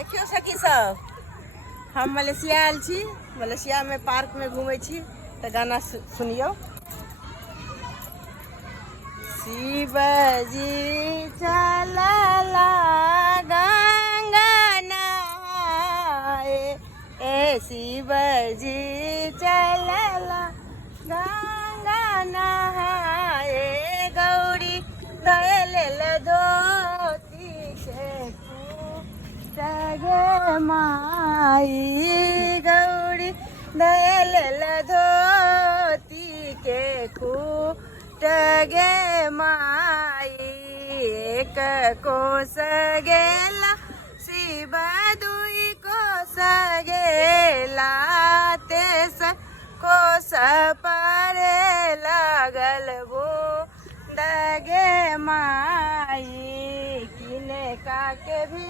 देखियो सखी सब, हम मलेशिया आयल छी। मलेशिया में पार्क में घूमे छी तो गाना सुनियो। शिवजी चलला गंगा नहाए, ए शिवजी चलला गंगा नहाए, गौरी धैल धोती के गे माई, गौरी धैल धोती के खूट गे माई, एक कोस गेला शिव दुई कोस गेला, तेस कोस परे लागल बूंद गे माई, किने का के भी